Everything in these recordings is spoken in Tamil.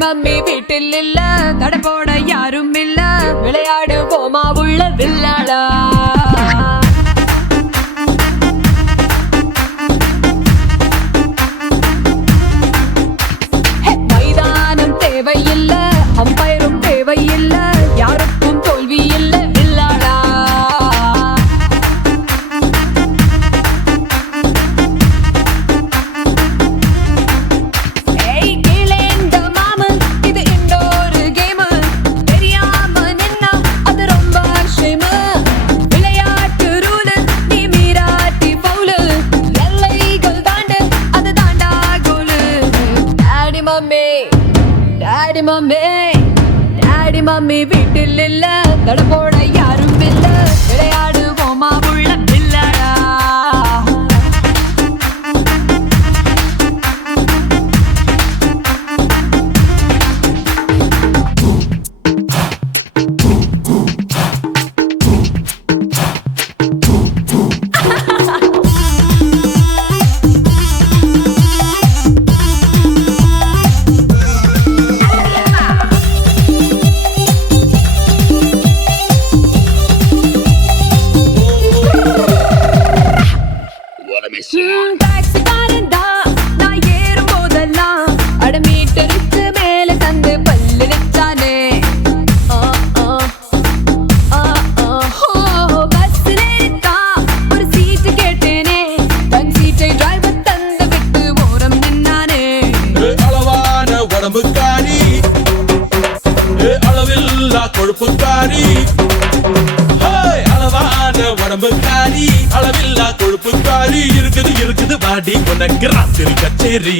மம்மி வீட்டில் இல்ல, தடை போட யாரும் இல்ல, விளையாடுவோமா உள்ள வில்லாடா. மைதானம் தேவையில்ல, அம்பயரும் தேவையில்ல, யாருக்கும் தோல்வி இல்ல வில்லாடா. டாடி மம்மி வீட்டில் இல்ல, தடை போட யாரும் இல்ல, விளையாடுவோமா உள்ள வில்லாடா. கொழுப்புக்காரி அளவான உடம்புக்காரி, அளவில்லா கொழுப்புக்காரி, இருக்குது இருக்குது வாடி உனக்கு ராத்திரி கச்சேரி.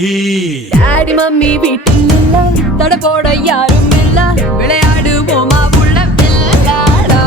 டாடி மம்மி வீட்டில் இல்ல, தடை போட யாரும் இல்ல, விளையாடுவோமா உள்ள வில்லாடா.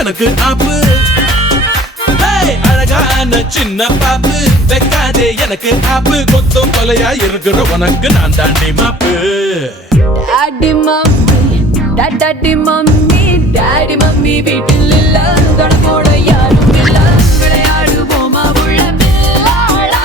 எனக்கு ஆப்பு அழகான சின்ன பாப்பு, வைக்காதே எனக்கு ஆப்பு, கொத்தும் கொலையா இருக்கிற உனக்கு நான் தாண்டி மாப்பு. Daddy mummy daddy mummy daddy mummy வீட்டில் இல்ல, தடை போட யாரும் இல்ல, விளையாடுவோமா உள்ள வில்லாடா.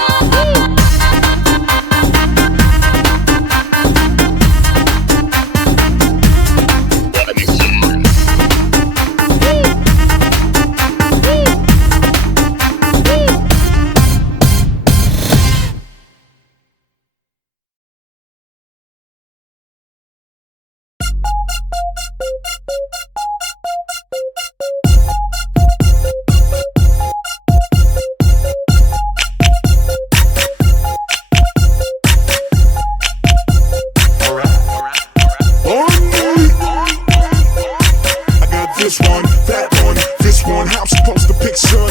This one, that one, this one, how I'm supposed to picture?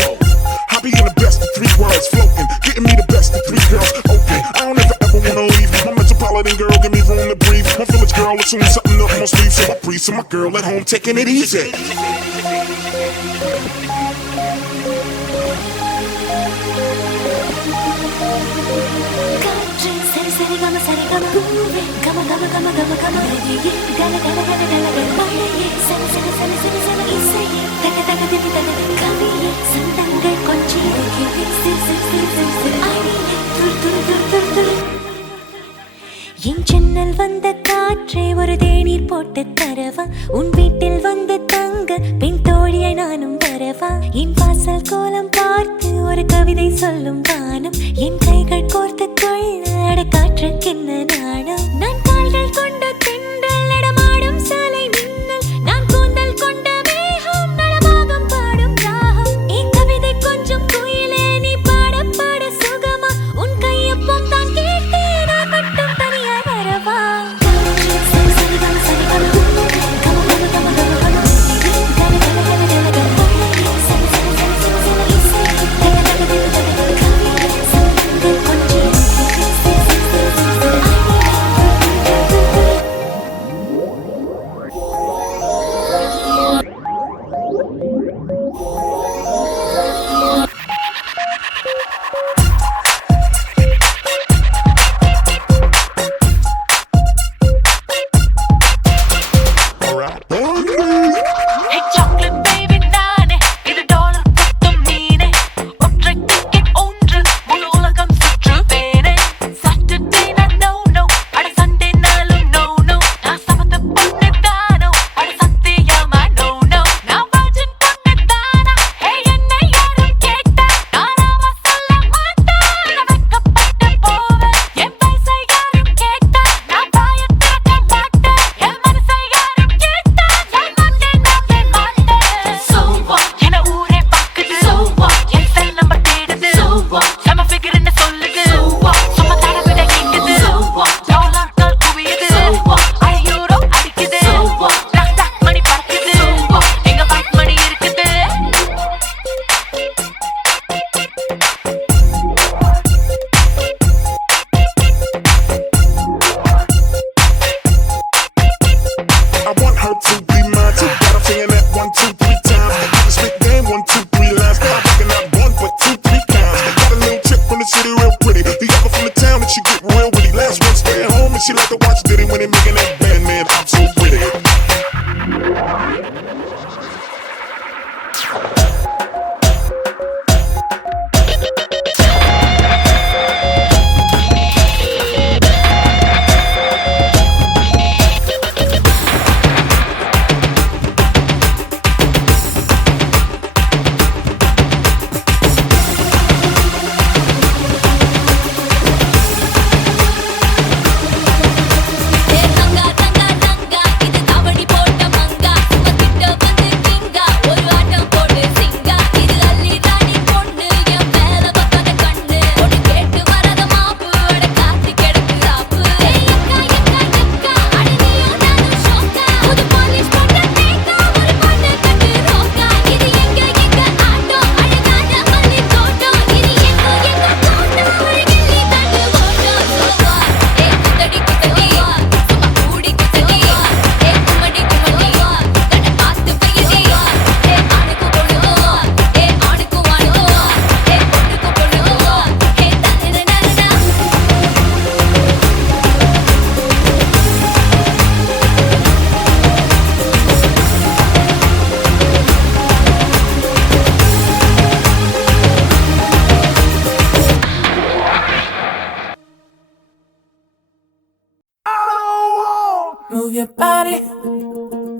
I be in the best of three worlds, floating, getting me the best of three girls. Okay, I don't ever wanna leave. My metropolitan girl, give me room to breathe. My village girl, assuming something up my sleeve. So I breathe, so my girl at home taking it easy. என் ஜன்னல் வந்த காற்றே ஒரு தேநீர் போட்டு தரவா, உன் வீட்டில் வந்து தங்க பின் தோழியை நானும் வரவா, என் வாசல் கோலம் பார்த்து ஒரு கவிதை சொல்லும் வானம், என் கைகள் கோர்த்து கொள்ள காற்றுக்கென்ன நாணம், நான் கால்கள் கொண்ட தென்றல் she get real witty. Last one stay at home and she like to watch Diddy when they making that band, man. I'm so pretty. Move your body,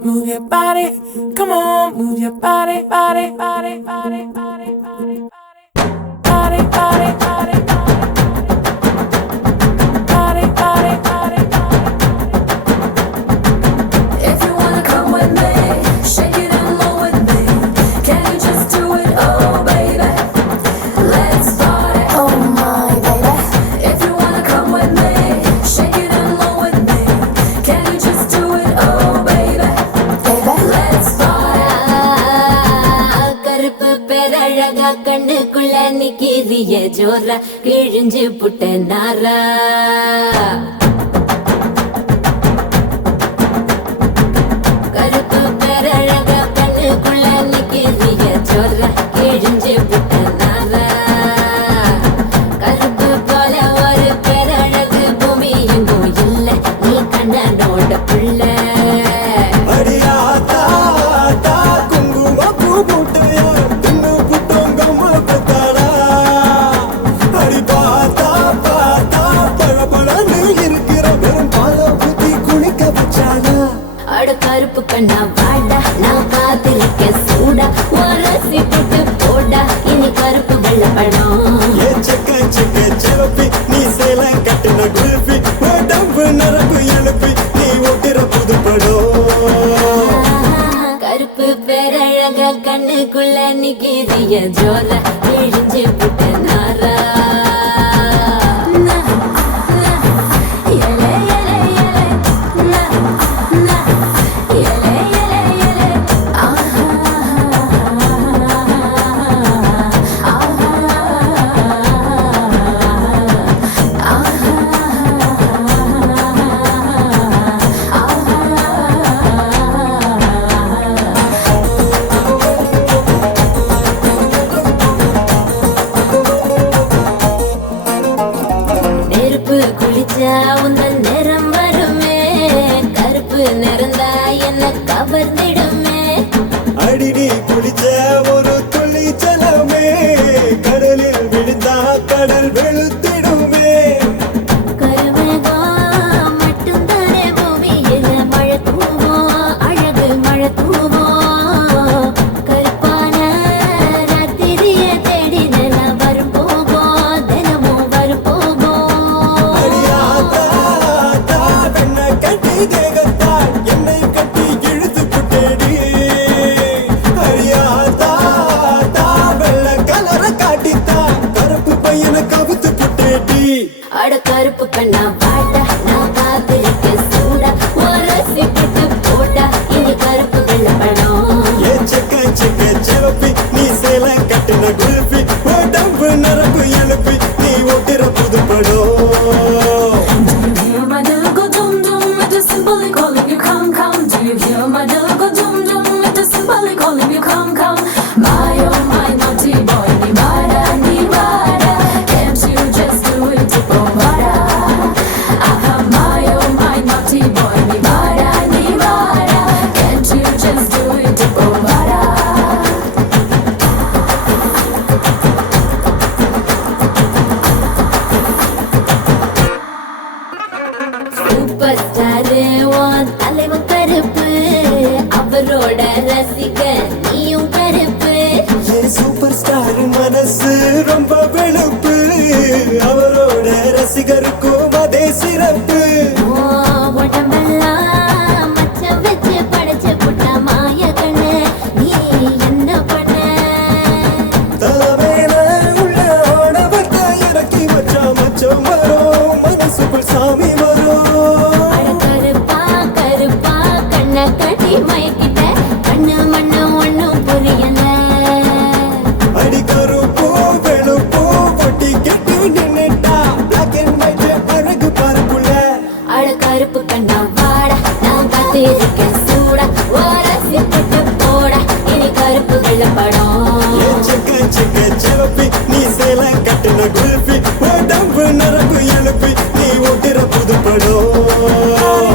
move your body. Come on, move your body, body, body, body, body, body, body, body, body, body, body, body, body. If you wanna come with me, shake it and roll with me. Can you just do it, oh baby? Let's start it, oh my baby. If you wanna come with me, shake it and roll with me. Can you just do it, oh baby? Let's start it. கருப்பு பேரழகா கண்ணுக்குள்ள நிக்கிறிய ஜோரா கிழிஞ்சு புட்ட நாரா கருப்பு பேரழகா கண்ணுக்குள்ள நிக்கிறிய ஜோரா கிழிஞ்சு புட்ட நாரா கருப்பு போல ஒரு பேரழகு பூமி எங்கும் இல்ல நீ கண்ணனோட புள்ள கருப்பு கண்ணா வாடா நான் காத்திருக்க சூடா உரசி போட்டு போடா இனி கருப்பு வெள்ள படம் நீ சேலம் கட்டின குல்பி உடம்பு நரம்பு எழுப்பி நீ ஓட்டுற புது படம் கருப்பு பேரழக கண்ணுக்குள்ள நிக்கிறிய ஜோரா கிழிஞ்சு புட்ட நாரா உந்தன் நிறம் வருமே கருப்பு நிறந்தா என்ன கவர்ந்திடுமே அடிடி குளிச்ச ஒரு துளி ஜலமே கடலில் விழுந்தா கடல் வெளுத்திடுமே கருமேகம் மட்டும்தானே பூமியில மழை தூவோம் அழகு மழை தூவோம் கருப்பான ராத்திரிய தேடி நில வரும் போகும் தினமும் வரும் போகும் என்னை கட்டி இழுத்து புட்டேடி அழியாதா வெள்ள கலர காட்டித்தா கருப்பு பையனை கவுத்து புட்டேடி அட கருப்பு கண்ணா வாடா நான் காத்திருக்க சூடா உரசி போட்டு போடா இனி கருப்பு வெள்ள படம் செவப்பி நீ சேலம் கட்டின குல்பி உடம்பு நரம்பு எழுப்பி நீ ஓட்டுற புது படம் Simply calling you come, come. Do you hear my little dum dum? It is simply calling you come, come. My oh my naughty boy, ni vada, can't you just do it, oh vada? Super star உன் தலைவன் கருப்பு அவரோட ரசிகன் நீயும் கருப்பு சூப்பர் ஸ்டார் மனசு ரொம்ப வெளுப்பு அவரோட ரசிகருக்கும் அதே சிறப்பு உடம்பெல்லாம் மச்சம் வச்சு படைச்சு புட்ட மாய கண்ணு நீ என்ன பண்ண தலைமையில உள்ள ஆணவத்தை இறக்கி வச்சா மச்சம் வரும் மனசுக்குள் சாமி வரும் கருப்பா கருப்பா கண்ண கட்டி மயக்கிட்ட கண்ணு மண்ணு ஒண்ணும் புரியல அடி கருப்போ வெளுப்போ பொட்டி கெட்டி நின்னுட்டா பிளாக் அண்ட் ஒயிட் அழகு பரப்புல அட கருப்பு கண்ணா வாடா நான் காத்திருக்கேன் சூடா ஓரசி போட்டு போடா இனி கருப்பு வெள்ளப்படம் செக்க செக்க செவப்பி நீ சேலை கட்டின குல்பி உடம்பு நரம்பு எழுப்பி நீ ஓட்டுற புது படம்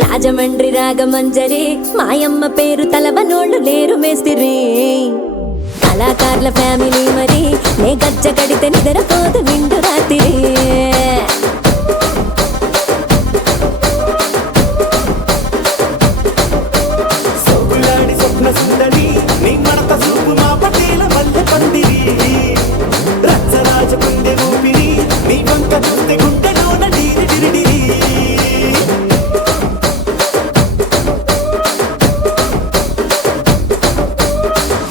రాజమండ్రి రాగమంజరి మాయమ్మ పేరు తలవనోళ్ళు లేరు మేస్తిరి కళాకారుల ఫ్యామిలీ మరి నే గజ్జ కడితే నిద్రపోదు నిండు రాత్రి సోకులాడి స్వప్న సుందరి నీ మడత సూపు మా పటేల మల్లె పందిరి రచ్చరాజ కుందె ఊపిరి నీ వంక చూస్తే గుండెలోన డీరి డిరిడిరి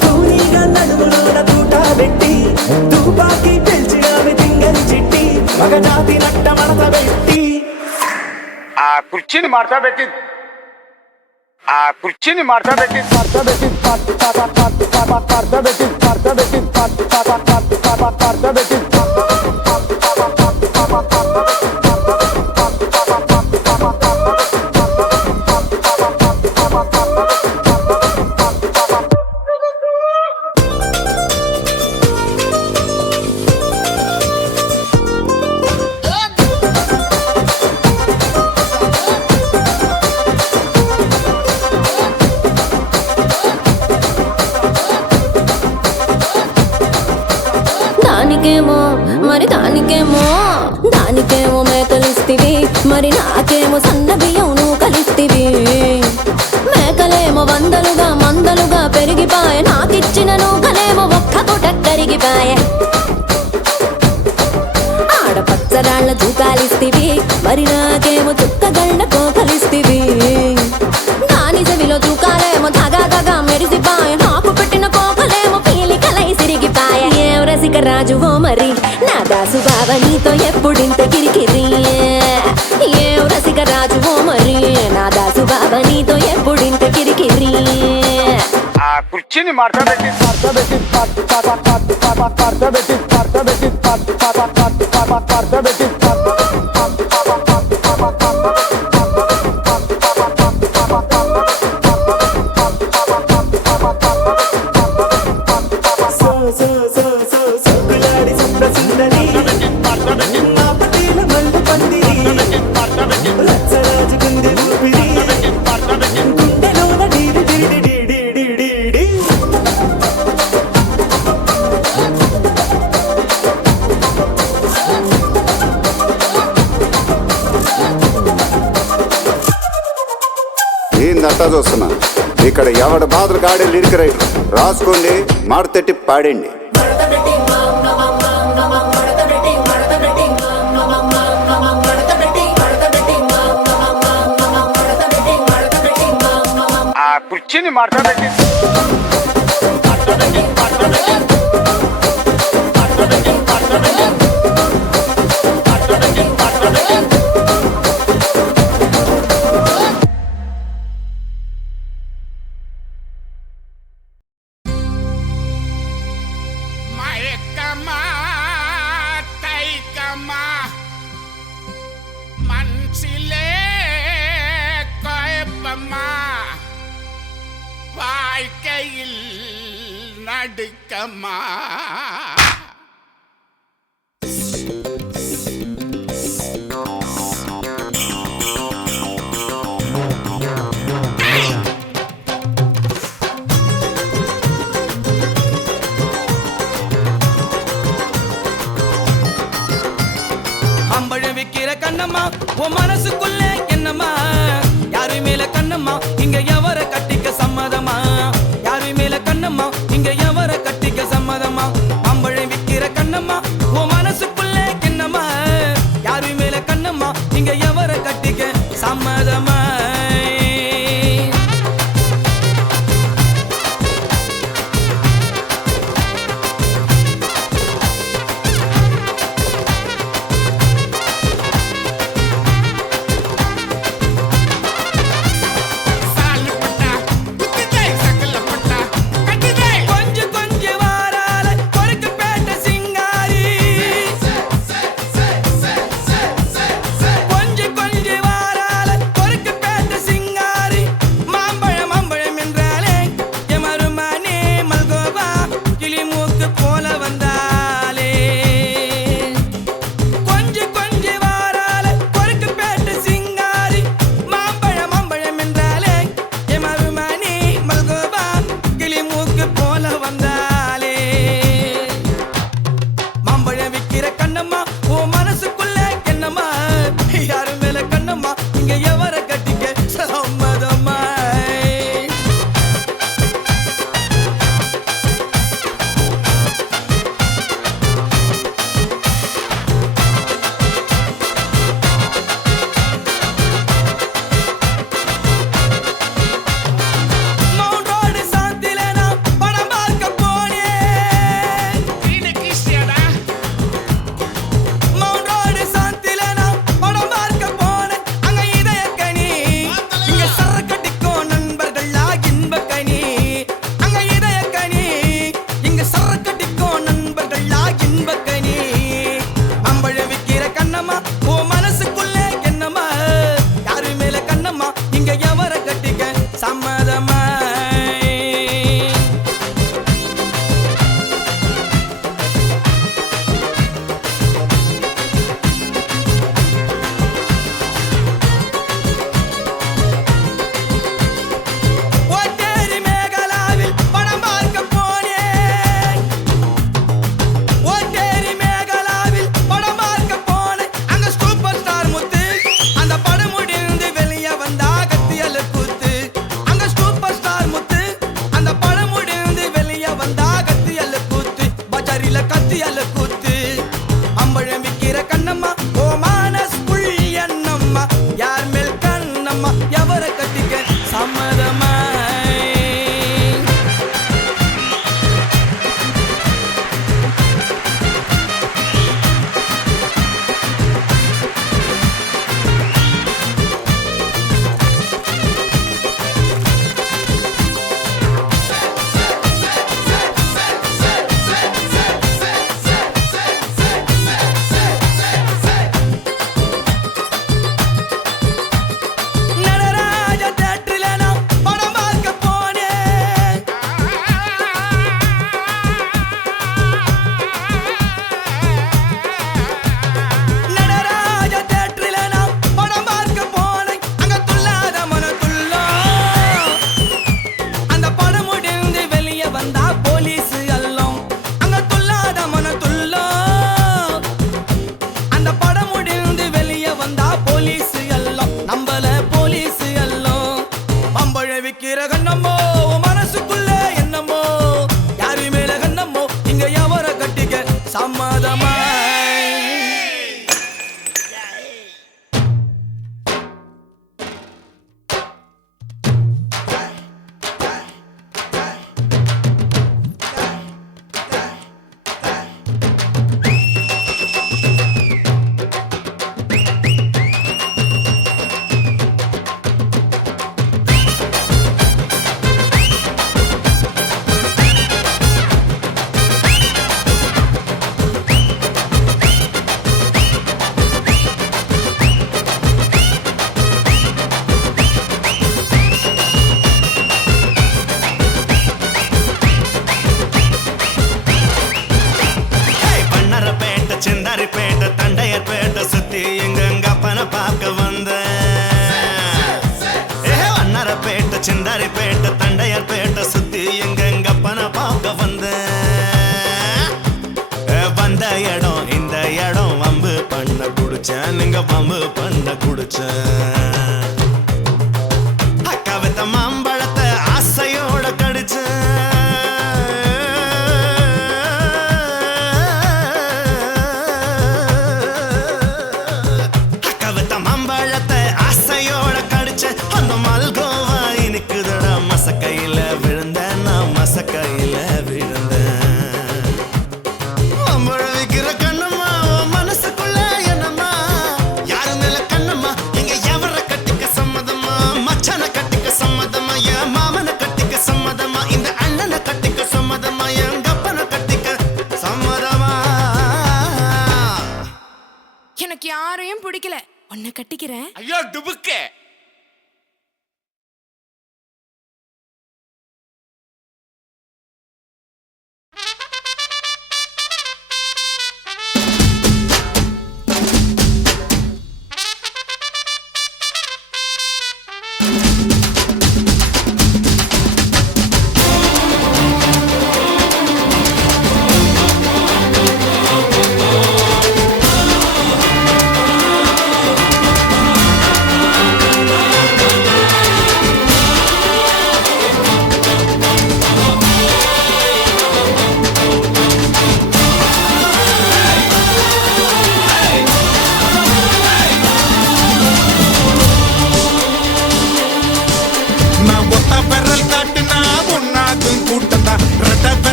తూనీగా నడుములోన తూట పెట్టి తుపాకి పెంచి ఆమె తింగరి చిట్టి మగజాతి నట్ట మడత పెట్టి ఆ కుర్చీని మార్తా పెట్టి ఆ కుర్చీని మార్తా పెట్టి మార్తా పెట్టి మార్తా పెట్టి మార్తా పెట్టి మార్తా పెట్టి దానికేమో మరి దానికేమో మేకలిస్తివి మరి నాకేమో సన్న బియ్యం నువ్వు కలిస్తివి మేకలేమో వందలుగా మందలుగా పెరిగిపాయే నాకిచ్చిన నూకలేమో ఒక్క పూట కరిగిపాయే ఆడపచ్చరాళ్ళ జూకాలిస్తివి మరి నాకేమో చుక్కగళ్ళ కోకలిస్తివి దాని చెవిలో జూకాలేమో దగా దగా మెరిసిపాయే నాకు పెట్టిన కోకలేమో పీలికలై సిరిగిపాయే ఏం రసిక రాజువో మరి నా దాసు బావ నీతో ఎప్పుడింత కిరికిరి ఏం రసిక రాజువో మరి నా దాసు బావ నీతో ఎప్పుడింత కిరికిరి ఆ కుర్చీని మార్తా పెట్టి మార్తా పెట్టి మార్తా పెట్టి మార్తా పెట్టి మార్తా పెట్టి సోకులాడి స్వప్న సుందరి మా పటేల మల్లె పందిరి రచ్చరాజ కుందె ఊపిరి గుండెలోన డీరి డీరి డీరి డీరి డీరి ఏందంతా చూస్తున్నా ఇక్కడ ఎవడి బాధలు కాడే లిరిక్ రైటర్ రాసుకోండి మాడతెట్టి పాడండి ఆ కుర్చీని మార్తా పెట్టి Maekama, Taikama, Mansile. தலையில் நடுக்கமா அம்பழம் விக்கிற கண்ணம்மா உன் மனசுக்குள்ள என்னம்மா யாரு மேல கண்ணம்மா இங்க எவர கட்டிக்க சம்மதமா யாரு மேல கண்ணம்மா இங்க எவர கட்டிக்க சம்மதமா அம்பழம் விக்கிற கண்ணம்மா உன் மனசுக்குள்ள என்னம்மா யாரு மேல கண்ணம்மா இங்க எவர கட்டிக்க சம்மதமா அந்த இடம் இந்த இடம் வம்பு பண்ண குடிச்சேன் நீங்க வம்பு பண்ண குடிச்சேன் அக்கா வித்த மாம்பழத்தை ஆசையோட கடிச்சேன் அக்கா வித்த மாம்பழத்தை ஆசையோட கடிச்சேன் அந்த மல்கோவா இனிக்குதடா மசக்கையில விழுந்தேன் நான் மசக்கையில விழுந்தேன் விக்கிற கண்ணம்மா மனசுக்குள்ள என்னம்மா யாரு மேல கண்ணம்மா இங்க எவர கட்டிக்க சம்மதமா மச்சான கட்டிக்க சம்மதமா என் மாமனை கட்டிக்க சம்மதமா இந்த அண்ணனை கட்டிக்க சம்மதமா என் கப்பனை கட்டிக்க சம்மதமா எனக்கு யாரையும் பிடிக்கல உன்னை கட்டிக்கிறேன் ஐயோ டுபுக்கே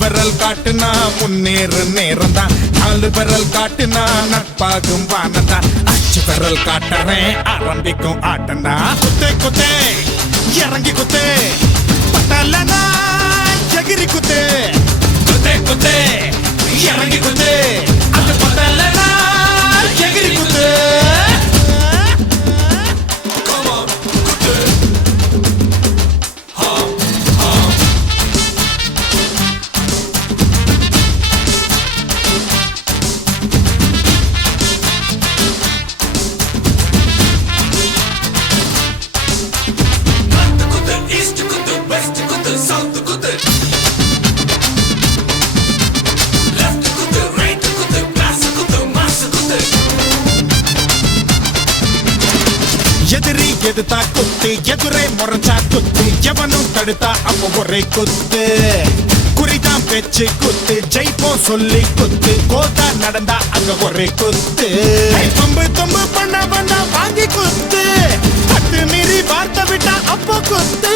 விரல் காட்டுனா முன்னேறு நேரம் தான் 4 விரல் காட்டுனா நட்பாகும் வானந்தா 5 விரல் காட்டுறேன் ஆரம்பிக்கும் ஆட்டண்டா குத்தே குத்தே இறங்கி குத்தே பட்டலனா எகிரி குத்தே குத்தே குத்தே இறங்கி குத்தே அது பட்டலனா எகிரி குத்தே எதிரி எதுத்தா குத்து எதிரே முறைச்சா குத்து எவனும் தடுத்தா அப்போ ஒரே குத்து குறிதான் பேச்சு குத்து ஜெயிப்போம் சொல்லி குத்து கோதா நடந்தா அங்க ஒரே குத்து தொம்பு தொம்பு பண்ண பண்ணா வாங்கி குத்து பத்து மீறி வார்த்தை விட்டா அப்போ குத்து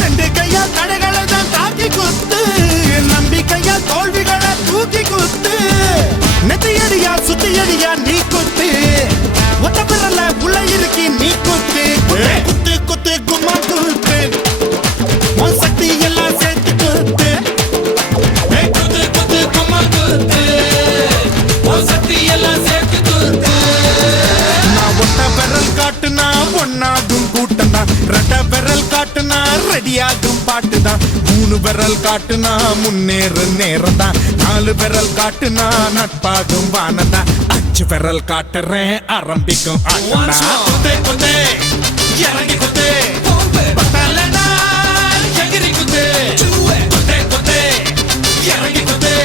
2 கையால் தடைகளை தான் தாக்கி குத்து நம்பிக்கையா தோல்விகளை தூக்கி குத்து நெத்தியடியா சுத்தியடியா நீ குத்து ஒத்த பிறல உள்ள இருக்கி நீ குத்து குத்து குத்து கும்மா குத்து உன் சக்தி எல்லாம் சேர்த்து குத்து குத்து குத்து கும்மா குத்து உன் சக்தி எல்லாம் சேர்த்து குத்து நான் ஒத்த விரல் காட்டுனா ஒன்னாகும் கூட்டம் தான் 2 விரல் காட்டுனா ரெடியாகும் பாட்டு தான் 3 விரல் காட்டுனா முன்னேறு நேரம் தான் 4 விரல் காட்டுனா நட்பாகும் வானந்தா 5 விரல் காட்டுறேன் ஆரம்பிக்கும் ஆட்டண்டா குத்தே குத்தே இறங்கி குத்தே பட்டலனா எகிரி குத்தே குத்தே குத்தே இறங்கி குத்தே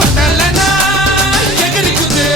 பட்டலனா எகிரி குத்தே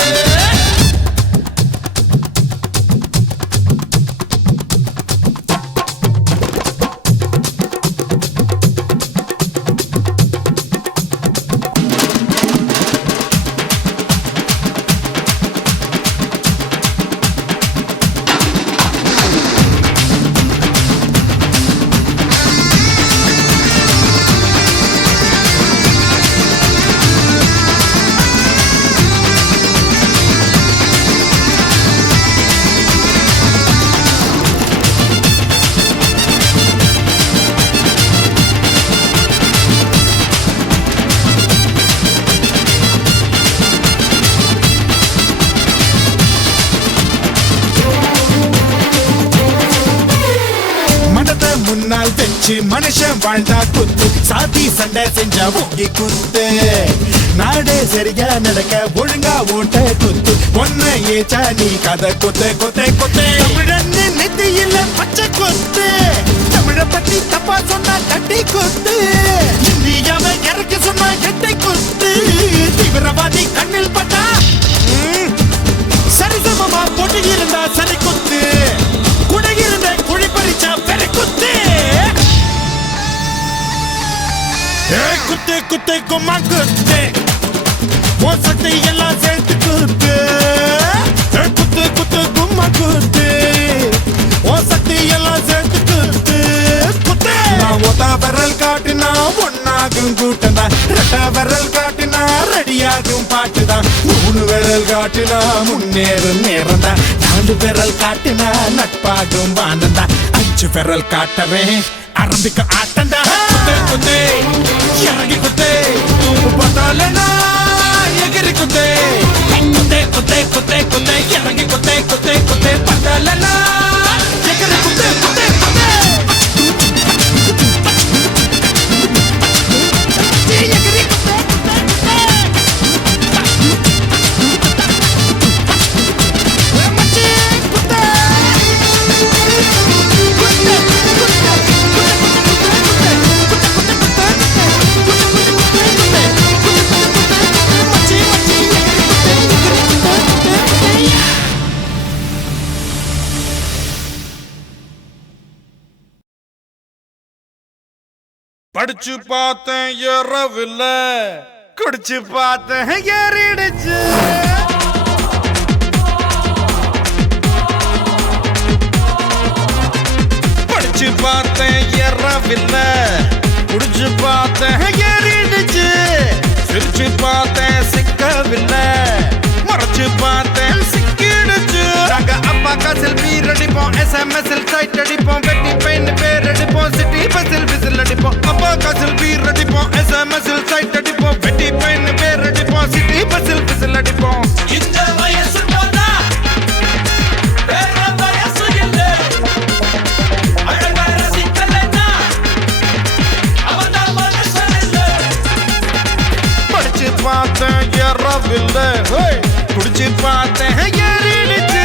முன்னால் வச்சு மனுஷன் வாழ்ந்தா குத்து சாதி சண்டை செஞ்சா ஓங்கி குத்து நாடே சரியா நடக்க ஒழுங்கா ஓட்ட குத்து ஒன்ன ஏச்சா நீ கதை குத்து குத்து குத்து தமிழன்னு நெத்தியில பச்சை குத்து தமிழ பத்தி தப்பா சொன்னா தட்டி குத்து, இந்தியாவை இறக்கி சொன்னா எட்டை குத்து, தீவிரவாதி கண்ணில் பட்டா சரிசமமா பொடி இருந்தா சரி குத்து, குடை இருந்த குழி பறிச்சா பெரு குத்து. குத்து குத்து கும்மா குத்து, உன் சக்தி எல்லாம் சேர்த்து குத்து. குத்து குத்து கும்மா குத்து, உன் சக்தி எல்லாம் சேர்த்து குத்து. குத்து நான் ஒத்த விரல் காட்டினா ஒன்னாகும் கூட்டந்தா, ரெட்ட விரல் காட்டினா ரெடியாகும் பாட்டுதான், 3 விரல் காட்டினா முன்னேறும் நேரந்தா, 4 விரல் காட்டினா நட்பாகும் வானந்தா, 5 விரல் காட்டறேன் ஆரம்பிக்க ஆட்டந்தா. குத்து குத்து இறங்கி குத்து, தூக்கு போட்டாலேனா எகிரி குத்து. குத்து குத்து குத்து குத்து இறங்கி குத்து, குத்து குத்து பட்டாலேனா எகிரி குத்து குத்து குத்து. படிச்சு பார்த்தேன் ஏறவில்ல, குடிச்சு பார்த்தேன் ஏறிடுச்சு. படிச்சு பார்த்தேன் ஏறவில்ல, குடிச்சு பார்த்தேன் ஏறிடுச்சு. சிரிச்சு பார்த்தேன் சிக்கவில்லை, மறைச்சு பார்த்தேன் சிக்கிடுச்சு. நாங்க அப்பாக்கா செல்ஃபி அடிப்போம், SMS-இல் சைட் அடிப்போம், வெட்டி பெயின் பேர் அடிப்போம், சிட்டி பஸ்ஸில் விசில் அடிப்போம். அப்பாக்கா செல்ஃபி அடிப்போம், SMS-இல் சைட் அடிப்போம், வெட்டி பெயின் பேர் அடிப்போம், சிட்டி பஸ்ஸில் விசில் அடிப்போம். இந்த வயசு போனா வேற வயசு இல்லை, அழகார சிக்கலைன்னா அவதான் மனுஷன் இல்லை. படிச்சு பார்த்தேன் ஏறவில்லை, குடிச்சு பார்த்தேன் ஏறிடுச்சு.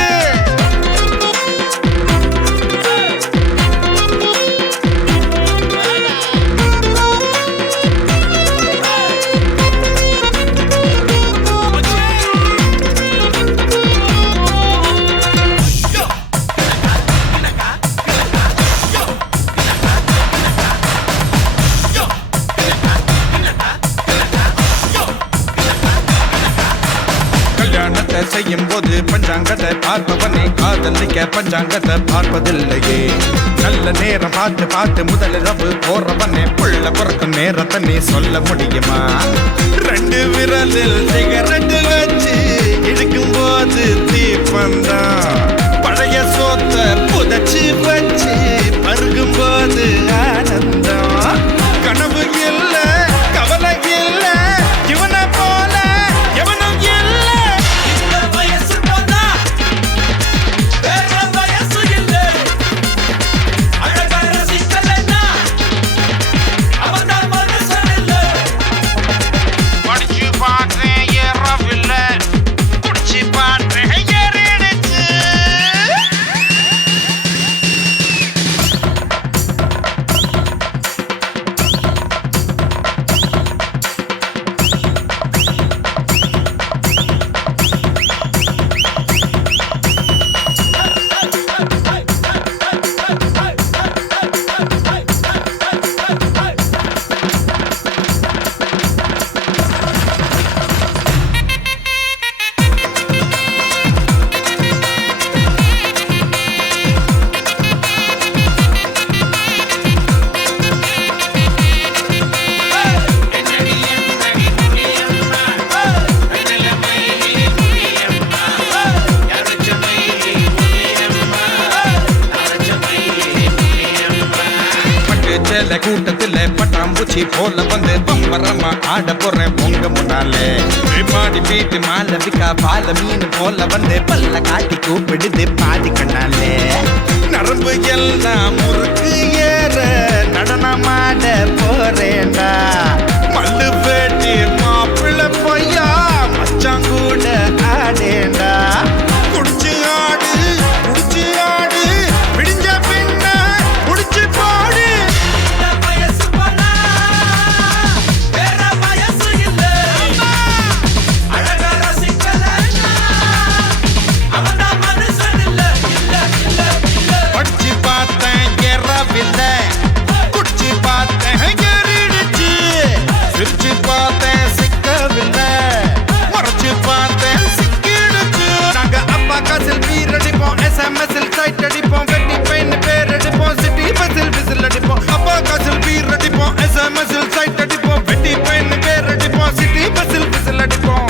கல்யாணத்தை செய்யும் போது பஞ்சாங்கத்தை பார்ப்பவனே காதலிக்க பஞ்சாங்கத்தை பார்ப்பதில்லையே. நல்ல நேரம் பார்த்து பார்த்து முதலிரவு போறவனே புள்ள பிறக்கும் நேரத்தை நீ சொல்ல முடியுமா? 2 விரலில் சிகரெட் வச்சு இழுக்கும் போது தீப்பந்தான், பழைய சோத்த புதைச்சு வச்சு பருகும் போது ஆனந்தம். கனவு இல்ல கவலை இல்ல, இவனை போல எவனும் இல்ல. இந்த வயசு போனா வேற வயசு இல்லை, அழகார சிக்கலைன்னா அவதான் மனுஷன் இல்லை. படிச்சு பார்த்தேன் ஏறவில்லை, குடிச்சு பார்த்தேன் ஏறிடுச்சு. சேல கூட்டத்துல பட்டாம்பூச்சி போல வந்து பம்பரமா ஆட போறேன் உங்க முன்னாலே. பாடி வீட்டு மாலவிக்கா பால மீன் போல வந்து பல்ல காட்டி கூப்பிடுது பாதி கண்ணாலே. நரம்பு எல்லாம் முறுக்கு ஏற நடனமாட போறேன்டா, மல்லு பேட்டி மாப்பிள்ள பொய்யா மச்சான் கூட ஆடேண்டா. குடிச்சு ஆடு விடிஞ்ச பின்ன குடிச்சு பாடு. மசில் சைட் அடிப்போம் வெட்டி பெயின் பேர் அடிப்போம் சிட்டி பஸ்ஸில் விசில் அடிப்போம்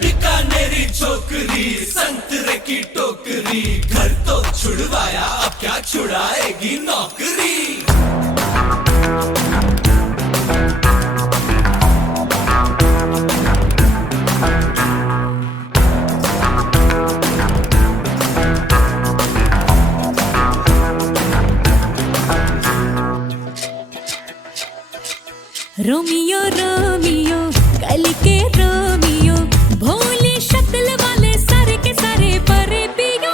बीकानेरी छोकरी संतरे की टोकरी घर तो छुड़वाया अब क्या छुड़ाएगी नौकरी रोमियो रोमियो कल के रोमियो भोली शक्ल वाले सारे के सारे परे पियो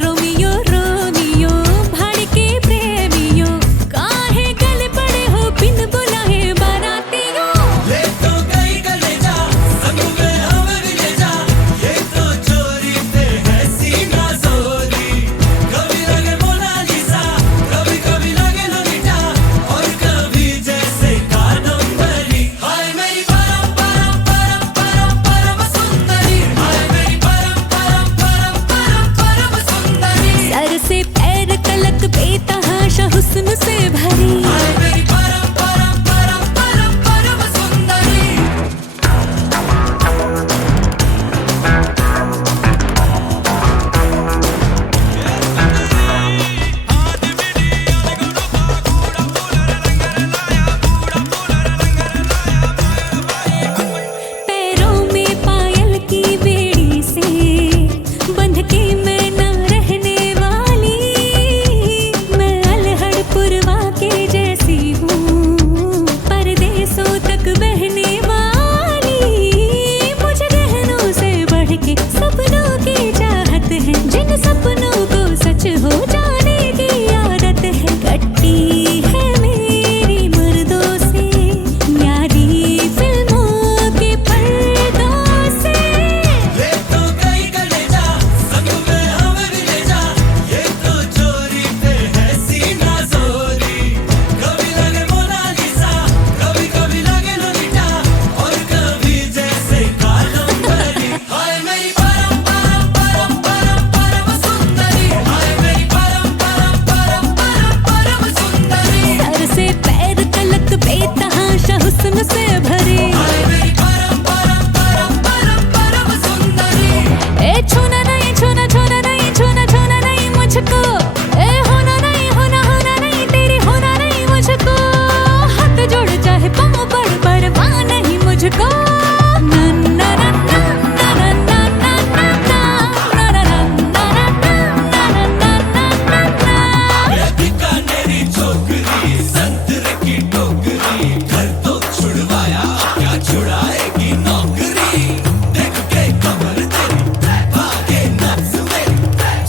रोमियो रोमियो भाड़ के प्रेमियो काहे गल पड़े हो बिन बुलाए बारातियों ले तो गई गले जा संग में हमें भी ले जा ये तो चोरी पे है सीना जोरी कभी लगे मोनालिसा कभी कभी लगे लोलिटा और कभी जैसे कादम्बरी हाय मेरी परम परम परम परम परम सुंदरी हाय मेरी परम परम परम परम परम सुंदरी सर से पैर तलक बेतहाशा हुस्न से भरी हाय मेरी परम परम परम परम परम सुंदरी पैरों में पायल की बेड़ी से बंध के मैं ना रहने वाली मैं अलहड़ पुरवा के जैसी हूँ परदेसों तक बहने वाली मुझे गहनों से बढ़ के सपनों की चाहत है जिन सपनों को सच हो जाने की आदत है कट्टी है मेरी मर्दों से न्यारी फिल्मों के पर्दों से ले तो गई गले जा संग में हमें भी ले जा ये तो चोरी पे है सीना जोरी कभी लगे मोनालिसा कभी कभी लगे लोलिटा और कभी जैसे कादम्बरी हाय मेरी परम परम परम परम परम सुंदरी हाय मेरी परम परम परम परम परम सुंदरी सर से पैर तलक बेतहाशा हुस्न से भरे हाय मेरी परम परम परम परम परम सुंदरी ए छूना नहीं छूना छूना नहीं छूना छूना नहीं मुझको ए होना नहीं होना होना नहीं तेरी होना नहीं मुझको हाथ जोड़ चाहे पाँव पड़ परवाह नहीं मुझको ना ना ना ना ना ना ना ना ना ना ना ना ना ना ना बीकानेरी छोकरी संतरे की टोकरी घर तो छुड़वाया क्या छुड़ाएगी नौकरी देख के कमर तेरी भागे नफ्स मेरी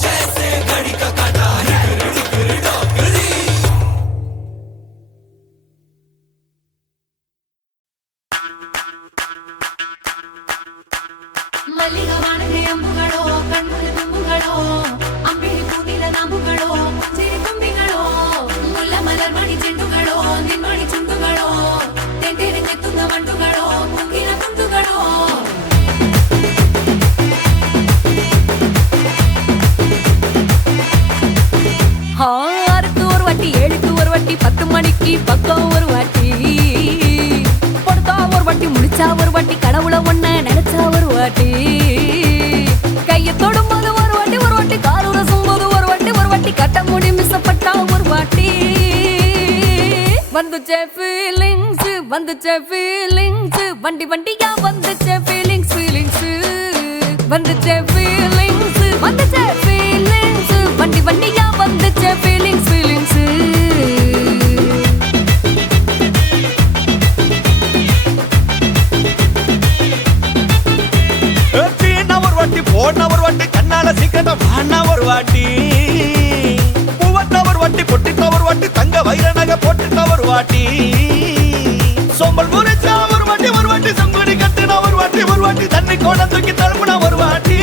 जैसे घड़ी का काटा हिकर हिकर डोकरी ಮಲ್ಲಿಗವಾಣದೆ ಅಂಬುಗಳೋ ಕಣ್ಮುಲ ತುಂಬುಗಳೋ ಅಂಬಿಳಿ ಕೂದಿದ ನಾಂಬುಗಳೋ ಮುಂಜಿರಿ ತುಂಬಿಗಳೋ ಮುಲ್ಲ ಮಲರ್ಮಣಿ ಚೆಂಡುಗಳೋ ನಿನ್ಮಣಿ ಚುಂಡುಗಳೋ ತೆಂಟೆರೆ ಕೆತ್ತುಂದ ಮಂಡುಗಳೋ ಮುಂಗಿನ ತುಂಡುಗಳೋ ஆறுக்கு ஒரு வாட்டி ஏழுக்கு ஒரு வாட்டி 10 மணிக்கு பக்கம் ஒரு வாட்டி பொடுத்தா ஒரு வாட்டி முடிச்சா ஒரு வாட்டி கடவுளை ஒன்ன நினைச்சா ஒரு வாட்டி கையை தொடும்போது ஒரு வாட்டி கால் உரசும் போது ஒரு வாட்டி கட்ட முடி மிசப்பட்டா ஒரு வாட்டி வந்துச்சே ஃபீலிங்ஸ் வண்டி வண்டியா வந்துச்சே ஃபீலிங்ஸ் வந்துச்சே ஃபீலிங்ஸ் வண்டி வண்டியா வந்துச்சே ஃபீலிங்ஸ் சீனா ஒரு வாட்டி போனா ஒரு வாட்டி கண்ணால சீக்கிரமா வானா ஒரு வாட்டி பூவட்டா ஒரு வாட்டி பொட்டிட்டா ஒரு வாட்டி தங்க வைர நகை போட்டுட்டா ஒரு வாட்டி சோம்பல் முறைச்சா ஒரு வாட்டி சங்குடி கட்டுனா ஒரு வாட்டி தண்ணி பண்ணி கோட தூக்கி தழுப்புனா ஒரு வாட்டி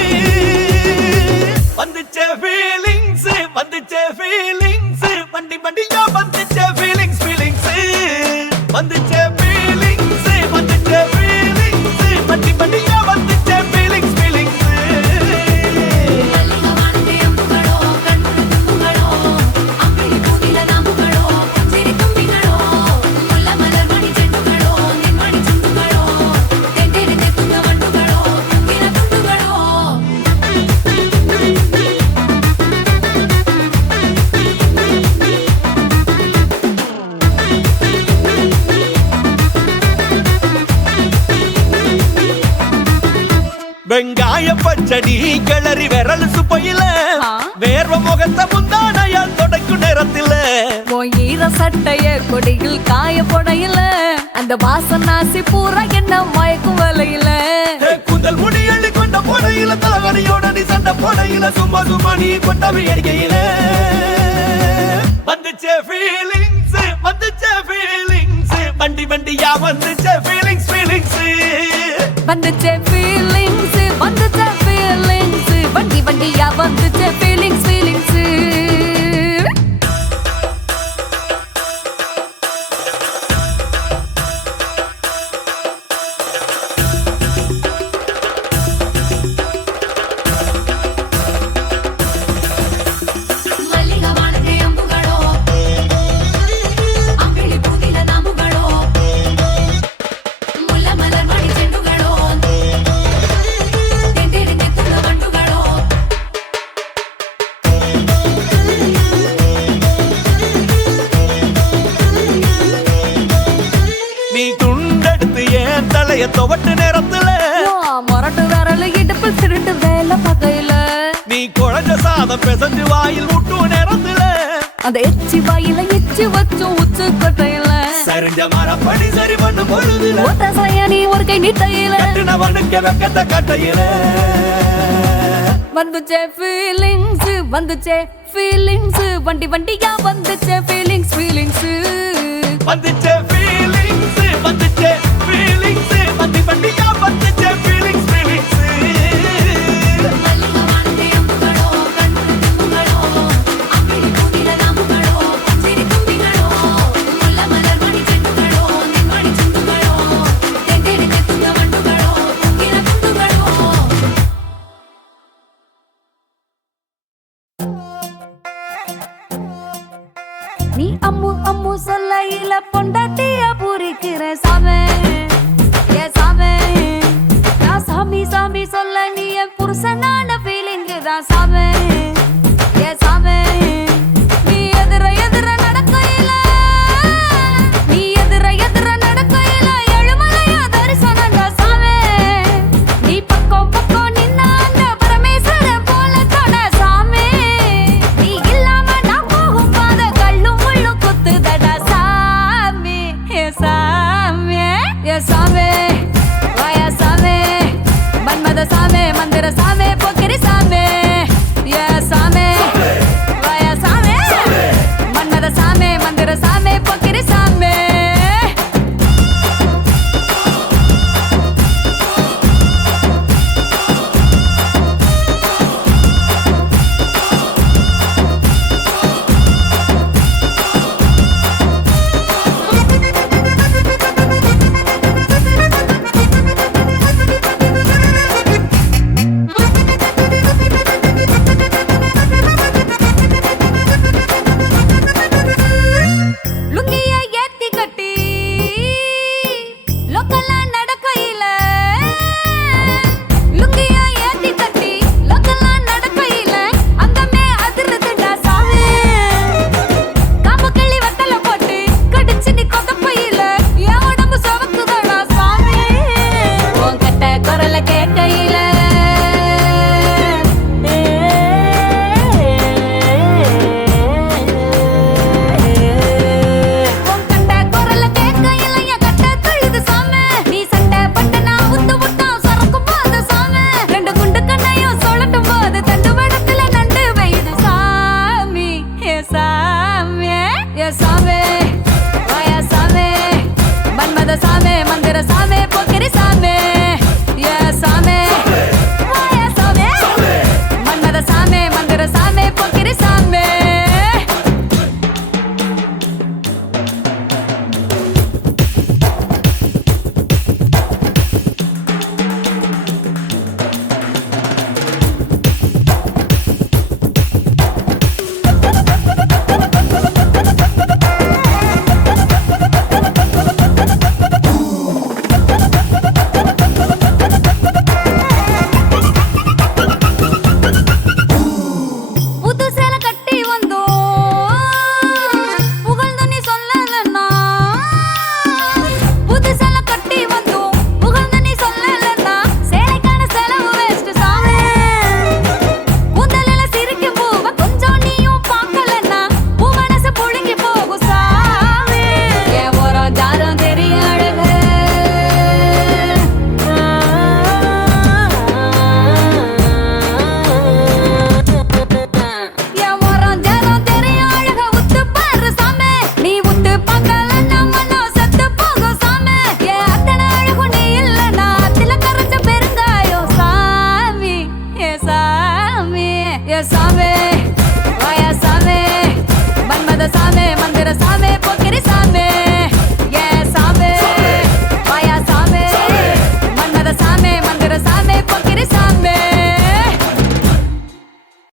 வந்துச்சே ஃபீலிங்ஸ் வந்துச்சே ஃபீலிங்ஸ் வண்டி வண்டியா வந்துச்சே ஃபீலிங்ஸ் ஃபீலிங்ஸ் வந்துச்சே ஃபீலிங்ஸ் வந்துச்சே ஃபீலிங்ஸ் வண்டி வண்டியா வந்துச்சே ஃபீலிங்ஸ் ஃபீலிங்ஸ் வெங்காய பச்சடி கிளறி விரல் சுப்பையில வேர்வ முகத்தை முந்தானையால் தொடக்கும் நேரத்தில் ஈர சட்டைய கொடியில் காய பொடையில அந்த வாசனாசி பூரா என்ன மயக்கும் வலையில குந்தல் முடி அள்ளி கொண்ட பொடையில தலகடியோட நீ சண்ட பொடையில சும்மா சும்மா நீ கொண்டவி எரிக்கையில வந்துச்சே ஃபீலிங்ஸ் வந்துச்சே ஃபீலிங்ஸ் வண்டி வண்டியா வந்துச்சே ஃபீலிங்ஸ் ஃபீலிங்ஸ் வந்துச்சே ஃபீலிங்ஸ் வந்துச்சே ஃபீலிங்ஸ் வண்டி வண்டியா வந்துச்சே ஃபீலிங்ஸ் ஃபீலிங்ஸ் நீ துண்டெடுத்து ஏன் தலைய துவட்டு நேரத்துல மொரட்டு விரல் இடுப்பில் திருட்டு வேலை பகையில நீ குழஞ்ச சாதம் பிசைஞ்சு வாயில் விட்டு நேரத்துல அந்த எச்சி வாயில எச்சி வச்சு உச்சு கொட்டையில சரிஞ்ச மரப்படி சரி பண்ணு பொழுதுல ஒத்த சயனி ஒரு கை நீட்டையில கட்டினவனுக்கு வெக்கத்த கட்டையில வந்துச்சே ஃபீலிங்ஸ் வந்துச்சே ஃபீலிங்ஸ் வண்டி வண்டியா வந்துச்சே ஃபீலிங்ஸ் ஃபீலிங்ஸ் வந்துச்சே ஃபீலிங்ஸ் வந்துச்சே ஃபீலிங்ஸ் வண்டி வண்டியா வந்துச்சே ஃபீலிங்ஸ் ஃபீலிங்ஸ் நீ அம்மு அம்மு சொல்லையில பொண்டாட்டிய பூரிக்கிற